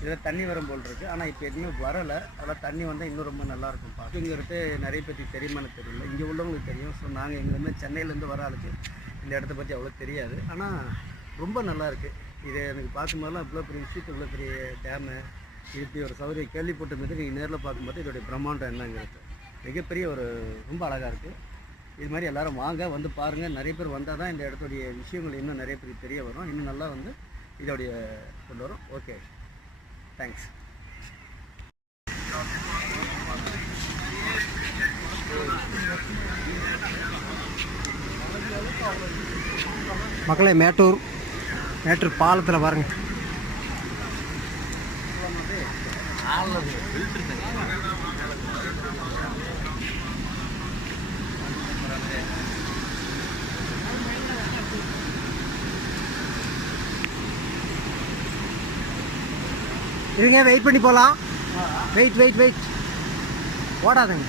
இதில் தண்ணி வரும் போல் இருக்குது. ஆனால் இப்போ எதுவுமே வரலை. அதெல்லாம் தண்ணி வந்தால் இன்னும் ரொம்ப நல்லாயிருக்கும் பார்க்குங்கிறது. நிறைய பேருக்கு தெரியுமான்னு தெரியல. இங்கே உள்ளவங்களுக்கு தெரியும். ஸோ நாங்கள் எங்கேருந்து சென்னையிலேருந்து வர ஆளுக்கு இந்த இடத்த பற்றி அவ்வளோ தெரியாது. ஆனால் ரொம்ப நல்லாயிருக்கு. இது எனக்கு பார்க்கும்போதெல்லாம் இவ்வளோ பெரிய விஷயத்து, இவ்வளோ பெரிய டேமு, இப்படி ஒரு சௌகரியம் கேள்விப்பட்ட மாதிரி நீங்கள் நேரில் பார்க்கும்போது இதோடைய பிரம்மாண்டம் என்னங்கிறது மிகப்பெரிய ஒரு ரொம்ப அழகாக இருக்குது. இது மாதிரி எல்லோரும் வாங்க, வந்து பாருங்கள். நிறைய பேர் வந்தால் தான் இந்த இடத்துடைய விஷயங்கள் இன்னும் நிறைய பேருக்கு தெரிய வரும். இன்னும் நல்லா வந்து இதோடைய கொண்டு வரும். Okay, thanks. மக்களே, மேட்டூர் பாலத்தில் பாருங்கள். இருங்க, வெயிட் பண்ணி போகலாம். வெயிட் ஓடாதுங்க.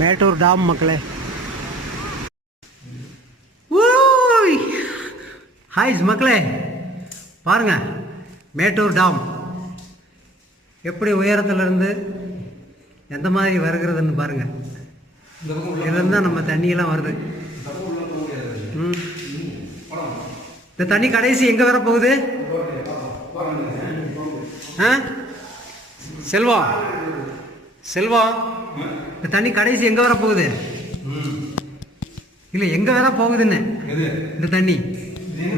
மேட்டூர் டாம் மக்களே. ஹாய்ஸ் மக்களே, பாருங்க மேட்டூர் டாம் எப்படி உயரத்துலேருந்து எந்த மாதிரி வருகிறதுன்னு பாருங்கள். இதுலேருந்து தான் நம்ம தண்ணியெல்லாம் வருது. இந்த தண்ணி கடைசி எங்கே வர போகுது? செல்வம் இந்த தண்ணி கடைசி எங்கே வர போகுது? இல்லை, எங்கே வர போகுதுன்னு இந்த தண்ணி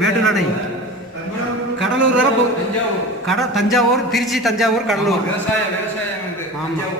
மேட்டூர் அணை கடலூர் வர போகுது. தஞ்சாவூர், திருச்சி, தஞ்சாவூர், கடலூர். விவசாயம் ஆமாம்.